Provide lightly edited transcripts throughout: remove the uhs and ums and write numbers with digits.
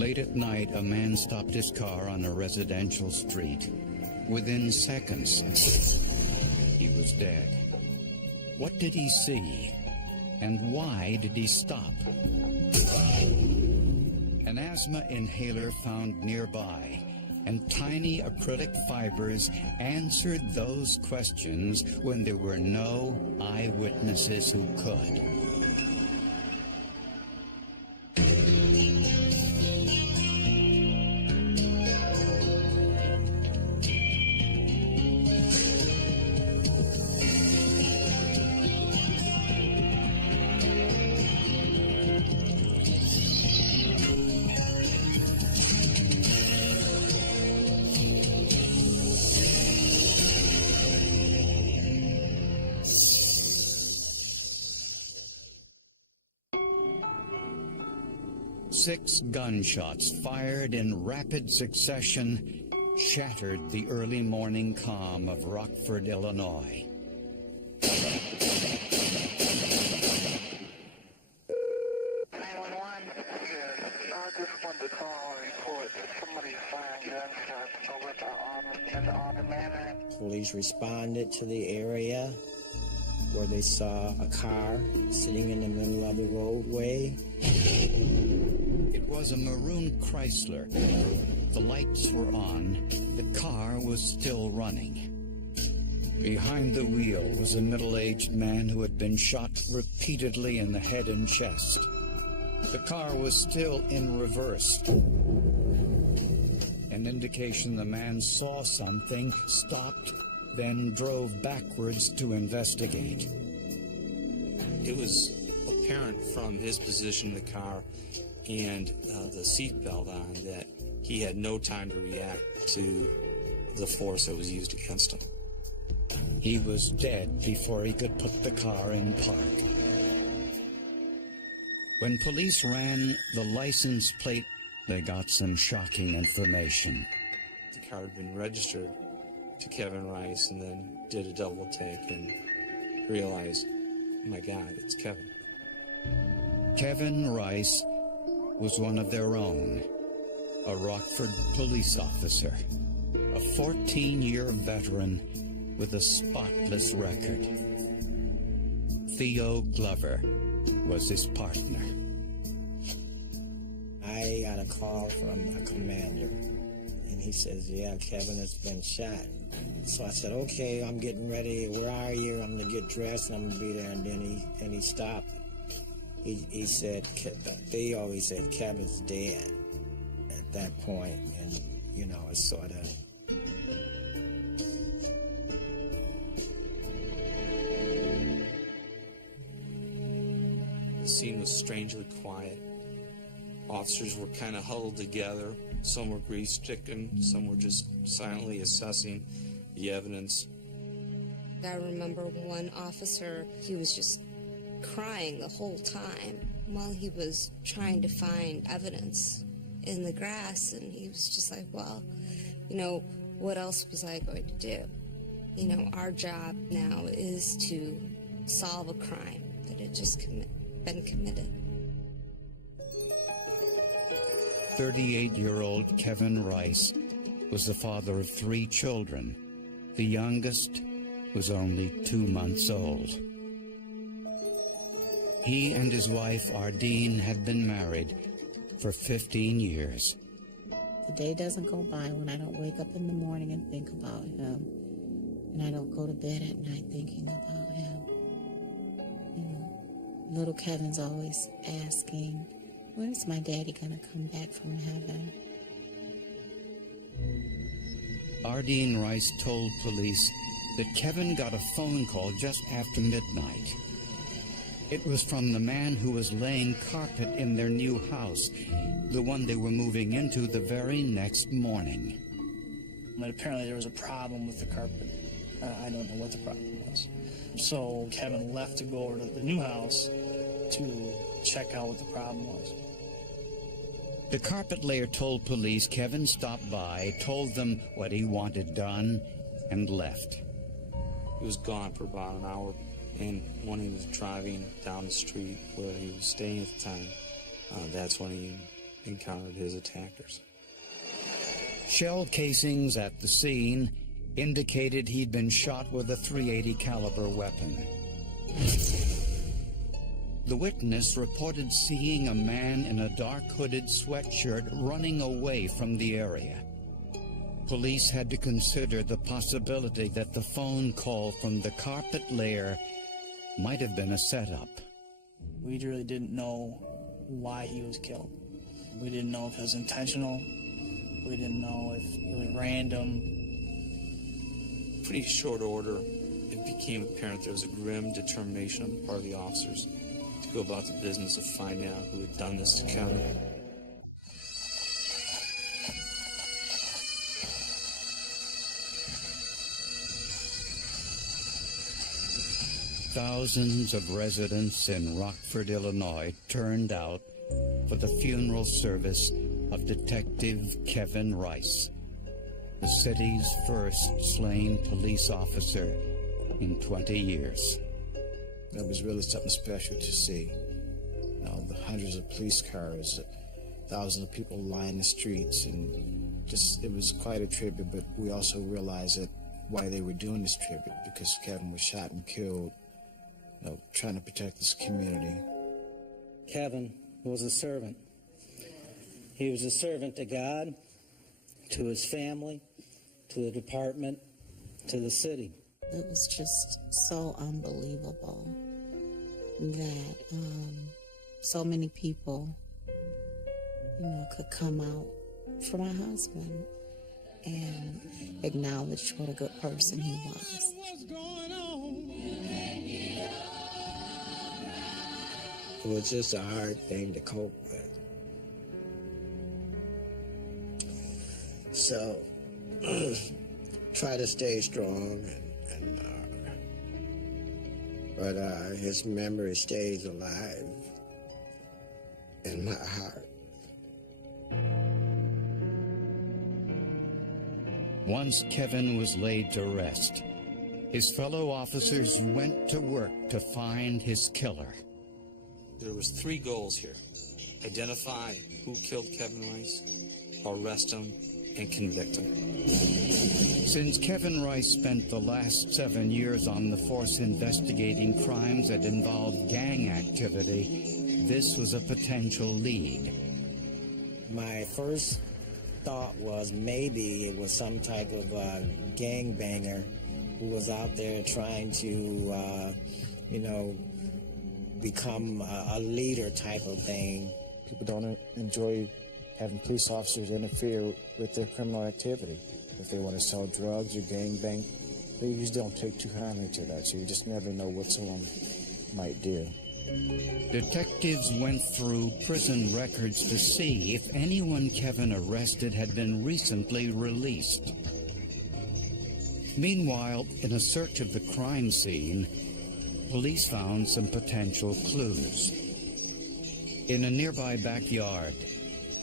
Late at night, a man stopped his car on a residential street. Within seconds, he was dead. What did he see? And why did he stop? An asthma inhaler found nearby, and tiny acrylic fibers answered those questions when there were no eyewitnesses who could. Six gunshots fired in rapid succession shattered the early morning calm of Rockford, Illinois. 911. Yes, I just wanted to call and report that somebody firing gunshots over at the Alder Manor. Police responded to the area where they saw a car sitting in the middle of the roadway. It was a maroon Chrysler. The lights were on. The car was still running. Behind the wheel was a middle-aged man who had been shot repeatedly in the head and chest. The car was still in reverse. An indication the man saw something, stopped, then drove backwards to investigate. It was apparent from his position in the car and the seatbelt on that he had no time to react to the force that was used against him. He was dead before he could put the car in park. When police ran the license plate, they got some shocking information. The car had been registered to Kevin Rice and then did a double take and realized, oh my God, it's Kevin. Kevin Rice was one of their own, a Rockford police officer, a 14-year veteran with a spotless record. Theo Glover was his partner. I got a call from a commander, and he says, yeah, Kevin has been shot. So I said, okay, I'm getting ready. Where are you? I'm going to get dressed, and I'm going to be there. And then he stopped. He said, Theo, he said, Kevin's dead at that point. And, you know, it's sort of... The scene was strangely quiet. Officers were kind of huddled together. Some were grief-stricken, some were just silently assessing the evidence. I remember one officer, he was just crying the whole time while he was trying to find evidence in the grass, and he was just like, well, you know, what else was I going to do? You know, our job now is to solve a crime that had just been committed. 38-year-old Kevin Rice was the father of 3 children. The youngest was only 2 months old. He and his wife, Ardeen, had been married for 15 years. The day doesn't go by when I don't wake up in the morning and think about him. And I don't go to bed at night thinking about him. You know, little Kevin's always asking, when is my daddy gonna come back from heaven? Ardeen Rice told police that Kevin got a phone call just after midnight. It was from the man who was laying carpet in their new house, the one they were moving into the very next morning. But apparently there was a problem with the carpet. I don't know what the problem was. So Kevin left to go over to the new house to check out what the problem was. The carpet layer told police Kevin stopped by, told them what he wanted done, and left. He was gone for about an hour, and when he was driving down the street where he was staying at the time, that's when he encountered his attackers. Shell casings at the scene indicated he'd been shot with a .380 caliber weapon. The witness reported seeing a man in a dark hooded sweatshirt running away from the area. Police had to consider the possibility that the phone call from the carpet layer might have been a setup. We really didn't know why he was killed. We didn't know if it was intentional. We didn't know if it was random. Pretty short order, it became apparent there was a grim determination on the part of the officers to go about the business of finding out who had done this to Kevin. Thousands of residents in Rockford, Illinois turned out for the funeral service of Detective Kevin Rice, the city's first slain police officer in 20 years. It was really something special to see. You know, the hundreds of police cars, thousands of people lying in the streets, and just, it was quite a tribute, but we also realized that why they were doing this tribute, because Kevin was shot and killed, you know, trying to protect this community. Kevin was a servant. He was a servant to God, to his family, to the department, to the city. It was just so unbelievable that so many people, you know, could come out for my husband and acknowledge what a good person he was. It was just a hard thing to cope with. So, try to stay strong, but his memory stays alive in my heart. Once Kevin was laid to rest, his fellow officers went to work to find his killer. There was 3 goals here: identify who killed Kevin Rice, arrest him, and convict him. Since Kevin Rice spent the last 7 years on the force investigating crimes that involved gang activity, this was a potential lead. My first thought was maybe it was some type of gangbanger who was out there trying to, become a leader type of thing. People don't enjoy having police officers interfere with their criminal activity. If they want to sell drugs or gangbang, they usually don't take too kindly to that, so you just never know what someone might do. Detectives went through prison records to see if anyone Kevin arrested had been recently released. Meanwhile, in a search of the crime scene, police found some potential clues. In a nearby backyard,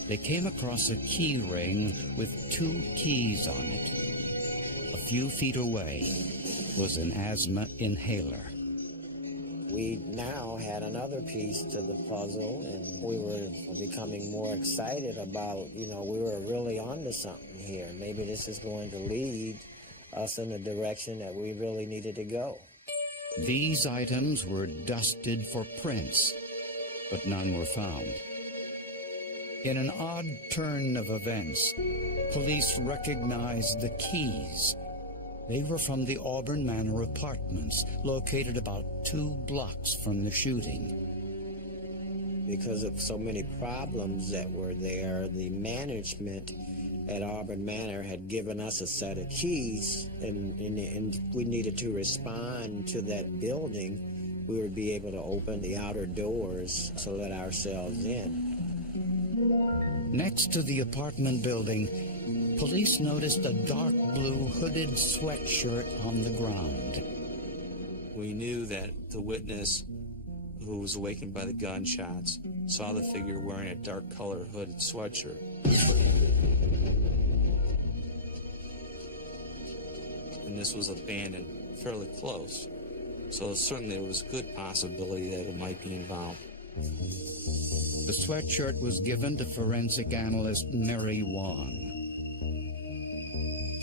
they came across a key ring with 2 keys on it. A few feet away was an asthma inhaler. We now had another piece to the puzzle, and we were becoming more excited about, we were really onto something here. Maybe this is going to lead us in the direction that we really needed to go. These items were dusted for prints, but none were found. In an odd turn of events, police recognized the keys. They were from the Auburn Manor apartments, located about 2 blocks from the shooting. Because of so many problems that were there, the management at Auburn Manor had given us a set of keys, and we needed to respond to that building. We would be able to open the outer doors to let ourselves in. Next to the apartment building, police noticed a dark blue hooded sweatshirt on the ground. We knew that the witness, who was awakened by the gunshots, saw the figure wearing a dark colored hooded sweatshirt. And this was abandoned fairly close. So certainly there was a good possibility that it might be involved. The sweatshirt was given to forensic analyst Mary Wong.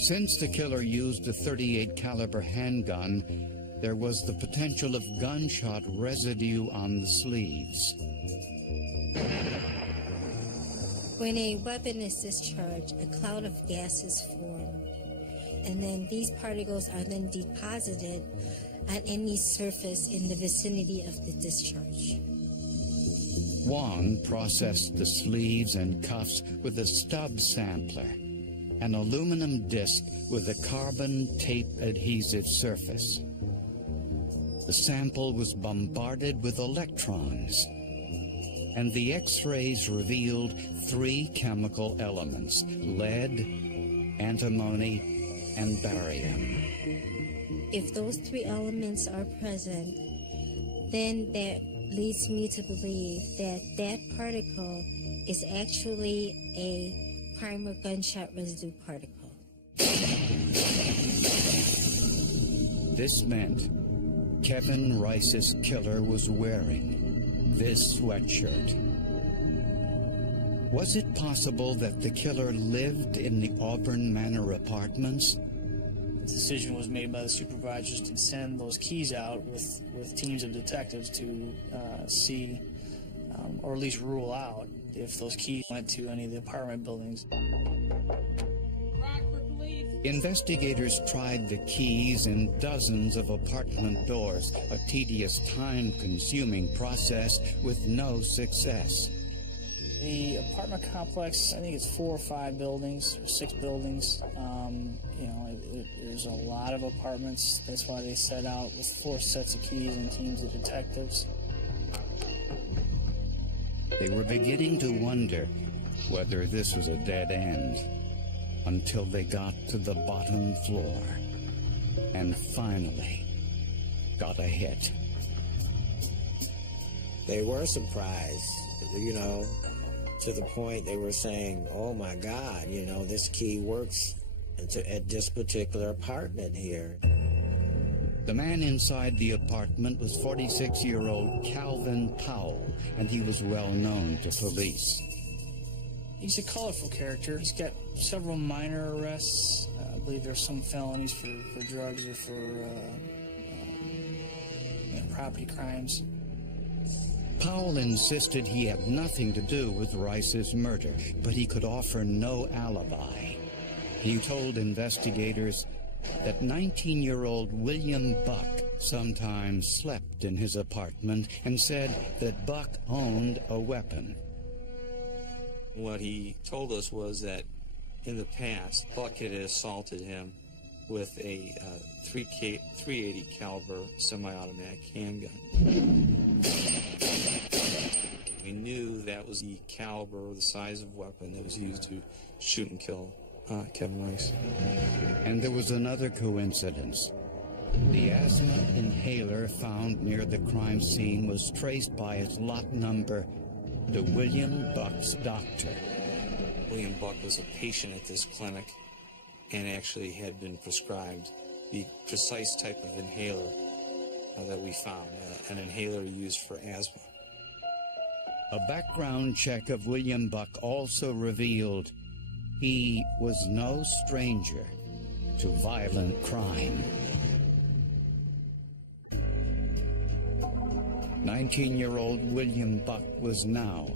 Since the killer used a .38 caliber handgun, there was the potential of gunshot residue on the sleeves. When a weapon is discharged, a cloud of gases form, and then these particles are then deposited on any surface in the vicinity of the discharge. Wong processed the sleeves and cuffs with a stub sampler, an aluminum disc with a carbon tape adhesive surface. The sample was bombarded with electrons, and the X-rays revealed 3 chemical elements: lead, antimony, and barium. If those 3 elements are present, then that leads me to believe that that particle is actually a primer gunshot residue particle. This meant Kevin Rice's killer was wearing this sweatshirt. Was it possible that the killer lived in the Auburn Manor apartments? The decision was made by the supervisors to send those keys out with teams of detectives to see, or at least rule out, if those keys went to any of the apartment buildings. Investigators tried the keys in dozens of apartment doors, a tedious, time-consuming process with no success. The apartment complex, I think it's 4 or 5 buildings, or 6 buildings. There's a lot of apartments. That's why they set out with 4 sets of keys and teams of detectives. They were beginning to wonder whether this was a dead end, until they got to the bottom floor and finally got a hit. They were surprised, to the point they were saying, oh my God, this key works at this particular apartment here. The man inside the apartment was 46-year-old Calvin Powell, and he was well known to police. He's a colorful character. He's got several minor arrests. I believe there's some felonies for drugs or for property crimes. Powell insisted he had nothing to do with Rice's murder, but he could offer no alibi. He told investigators that 19-year-old William Buck sometimes slept in his apartment and said that Buck owned a weapon. What he told us was that in the past, Buck had assaulted him with a .380 caliber semi-automatic handgun. We knew that was the caliber or the size of weapon that was used to shoot and kill Kevin Rice. And there was another coincidence. The asthma inhaler found near the crime scene was traced by its lot number to William Buck's doctor. William Buck was a patient at this clinic and actually had been prescribed the precise type of inhaler that we found, an inhaler used for asthma. A background check of William Buck also revealed he was no stranger to violent crime. 19-year-old William Buck was now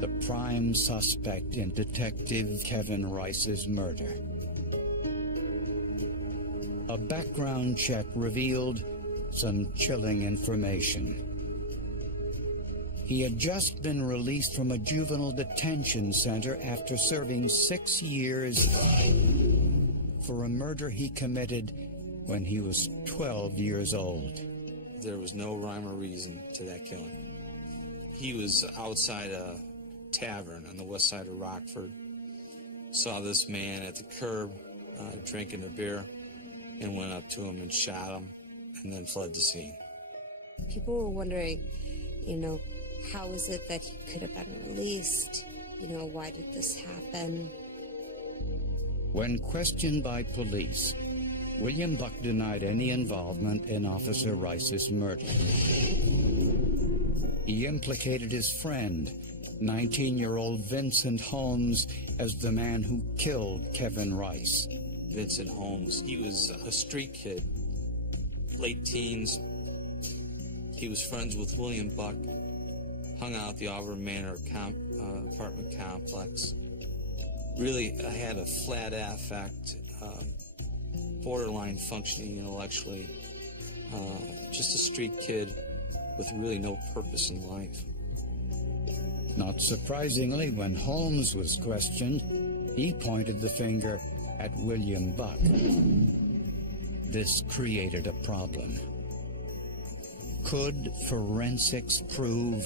the prime suspect in Detective Kevin Rice's murder. A background check revealed some chilling information. He had just been released from a juvenile detention center after serving 6 years for a murder he committed when he was 12 years old. There was no rhyme or reason to that killing. He was outside a tavern on the west side of Rockford, saw this man at the curb drinking a beer, and went up to him and shot him, and then fled the scene. People were wondering, how is it that he could have been released? Why did this happen? When questioned by police, William Buck denied any involvement in Officer Rice's murder. He implicated his friend, 19-year-old Vincent Holmes as the man who killed Kevin Rice. Vincent Holmes, he was a street kid, late teens. He was friends with William Buck, hung out at the Auburn Manor apartment complex. Really had a flat affect, borderline functioning intellectually, just a street kid with really no purpose in life. Not surprisingly, when Holmes was questioned, he pointed the finger at William Buck. This created a problem. Could forensics prove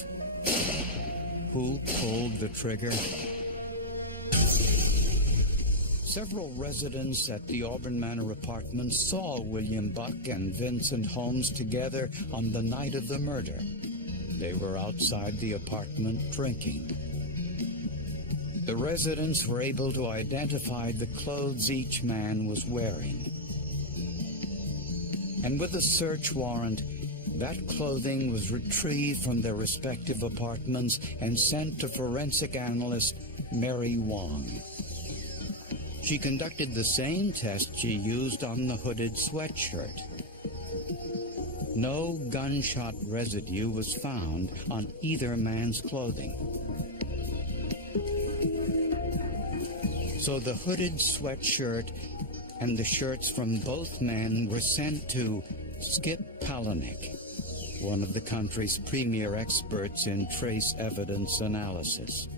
who pulled the trigger? Several residents at the Auburn Manor apartment saw William Buck and Vincent Holmes together on the night of the murder. They were outside the apartment drinking. The residents were able to identify the clothes each man was wearing. And with a search warrant, that clothing was retrieved from their respective apartments and sent to forensic analyst Mary Wong. She conducted the same test she used on the hooded sweatshirt. No gunshot residue was found on either man's clothing. So the hooded sweatshirt and the shirts from both men were sent to Skip Palahniuk, one of the country's premier experts in trace evidence analysis.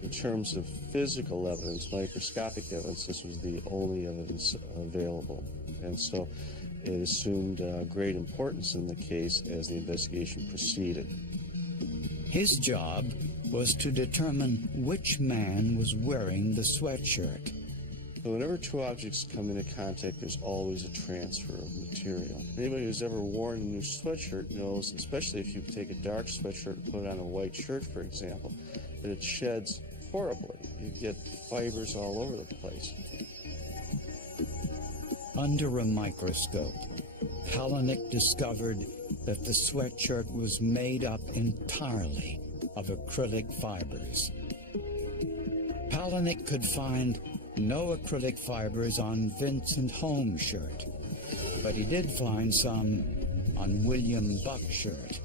In terms of physical evidence, microscopic evidence, this was the only evidence available. And so it assumed great importance in the case as the investigation proceeded. His job was to determine which man was wearing the sweatshirt. So whenever two objects come into contact, there's always a transfer of material. Anybody who's ever worn a new sweatshirt knows, especially if you take a dark sweatshirt and put on a white shirt, for example, that it sheds horribly. You get fibers all over the place. Under a microscope, Palahniuk discovered that the sweatshirt was made up entirely of acrylic fibers. Palahniuk could find no acrylic fibers on Vincent Holmes' shirt, but he did find some on William Buck's shirt.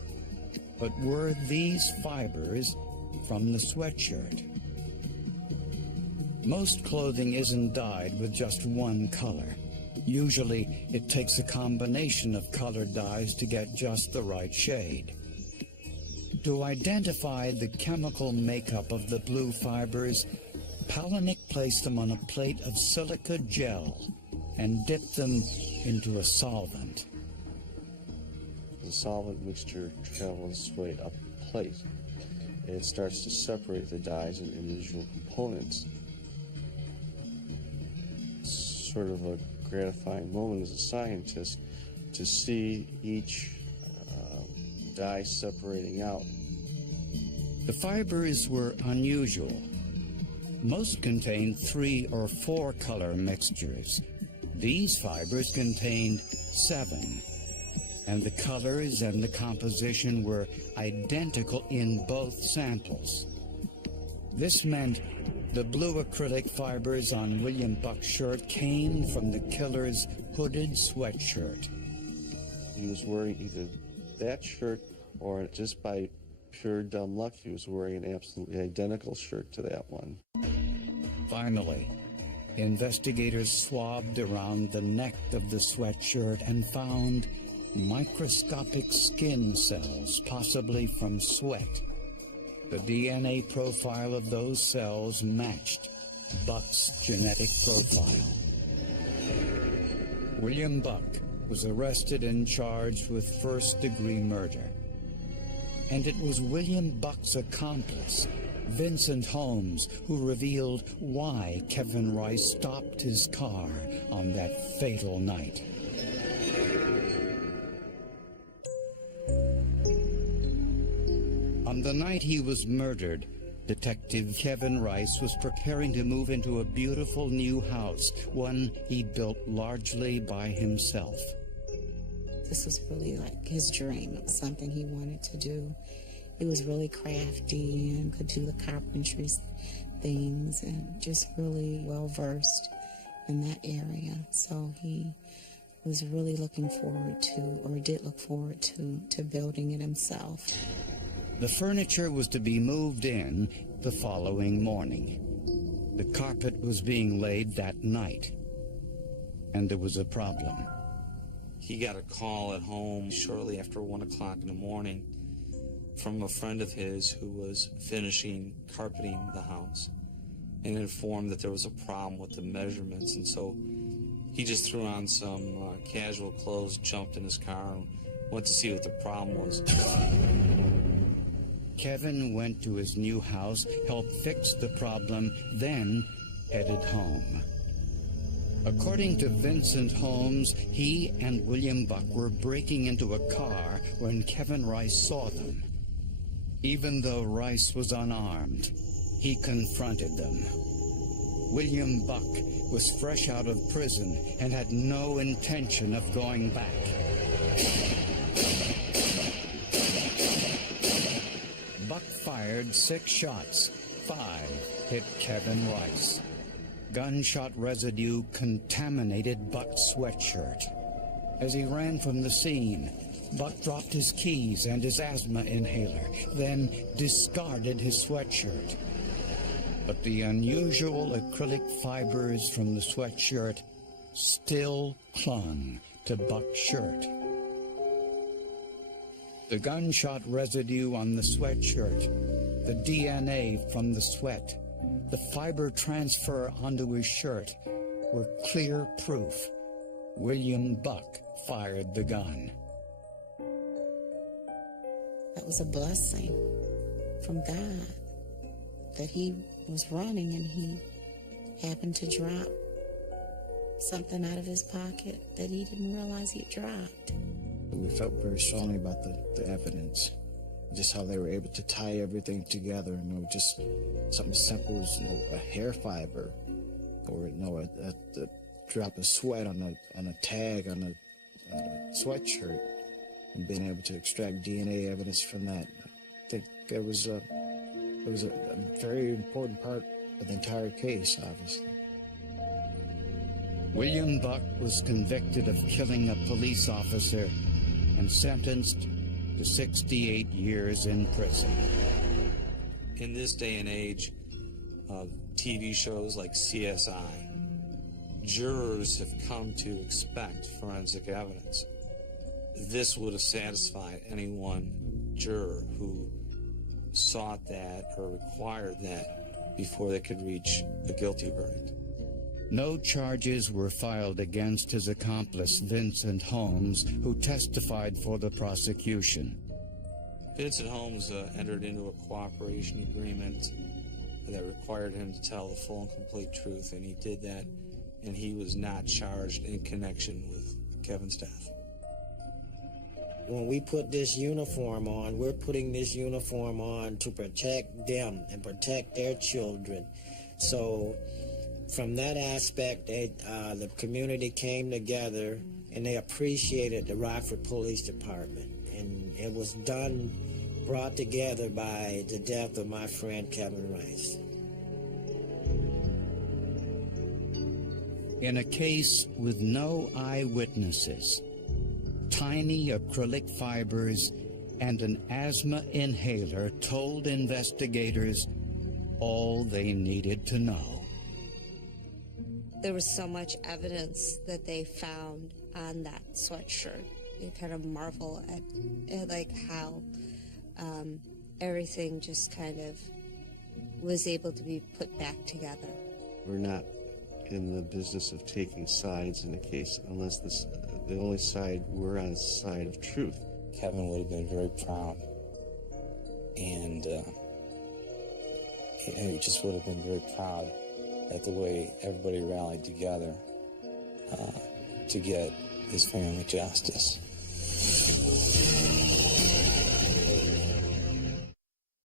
But were these fibers from the sweatshirt? Most clothing isn't dyed with just one color. Usually, it takes a combination of colored dyes to get just the right shade. To identify the chemical makeup of the blue fibers, Palahniuk placed them on a plate of silica gel and dipped them into a solvent. The solvent mixture travels its way up the plate. It starts to separate the dyes into individual components. It's sort of a gratifying moment as a scientist to see each dye separating out. The fibers were unusual. Most contained 3 or 4 color mixtures. These fibers contained 7, and the colors and the composition were identical in both samples. This meant the blue acrylic fibers on William Buck's shirt came from the killer's hooded sweatshirt. He was wearing either that shirt or, just by pure dumb luck, he was wearing an absolutely identical shirt to that one. Finally, investigators swabbed around the neck of the sweatshirt and found microscopic skin cells, possibly from sweat. The DNA profile of those cells matched Buck's genetic profile. William Buck was arrested and charged with first-degree murder. And it was William Buck's accomplice, Vincent Holmes, who revealed why Kevin Rice stopped his car on that fatal night. On the night he was murdered, Detective Kevin Rice was preparing to move into a beautiful new house, one he built largely by himself. This was really like his dream, something he wanted to do. he was really crafty and could do the carpentry things and just really well versed in that area. So he was really looking forward to, or did look forward to building it himself. The furniture was to be moved in the following morning. The carpet was being laid that night, and there was a problem. He got a call at home shortly after 1 o'clock in the morning from a friend of his who was finishing carpeting the house and informed that there was a problem with the measurements. And so he just threw on some casual clothes, jumped in his car, and went to see what the problem was. Kevin went to his new house, helped fix the problem, then headed home. According to Vincent Holmes, he and William Buck were breaking into a car when Kevin Rice saw them. Even though Rice was unarmed, he confronted them. William Buck was fresh out of prison and had no intention of going back. Buck fired 6 shots. 5 hit Kevin Rice. Gunshot residue contaminated Buck's sweatshirt. As he ran from the scene, Buck dropped his keys and his asthma inhaler, then discarded his sweatshirt. But the unusual acrylic fibers from the sweatshirt still clung to Buck's shirt. The gunshot residue on the sweatshirt, the DNA from the sweat, the fiber transfer onto his shirt were clear proof William Buck fired the gun. That was a blessing from God, that he was running and he happened to drop something out of his pocket that he didn't realize he dropped. We felt very strongly about the evidence, just how they were able to tie everything together. Just something simple as a hair fiber, or a drop of sweat on a tag on a sweatshirt, and being able to extract DNA evidence from that. I think it was a very important part of the entire case, obviously. William Buck was convicted of killing a police officer and sentenced to 68 years in prison. In this day and age of TV shows like CSI, jurors have come to expect forensic evidence. This would have satisfied any one juror who sought that or required that before they could reach a guilty verdict. No charges were filed against his accomplice, Vincent Holmes, who testified for the prosecution. Vincent Holmes entered into a cooperation agreement that required him to tell the full and complete truth, and he did that, and he was not charged in connection with Kevin's death. When we put this uniform on, we're putting this uniform on to protect them and protect their children. So from that aspect, the community came together and they appreciated the Rockford Police Department. And it was brought together by the death of my friend Kevin Rice. In a case with no eyewitnesses, tiny acrylic fibers and an asthma inhaler told investigators all they needed to know. There was so much evidence that they found on that sweatshirt. You kind of marvel at like how everything just kind of was able to be put back together. We're not in the business of taking sides in a case unless the only side we're on is the side of truth. Kevin would have been very proud, and he just would have been very proud at the way everybody rallied together to get his family justice.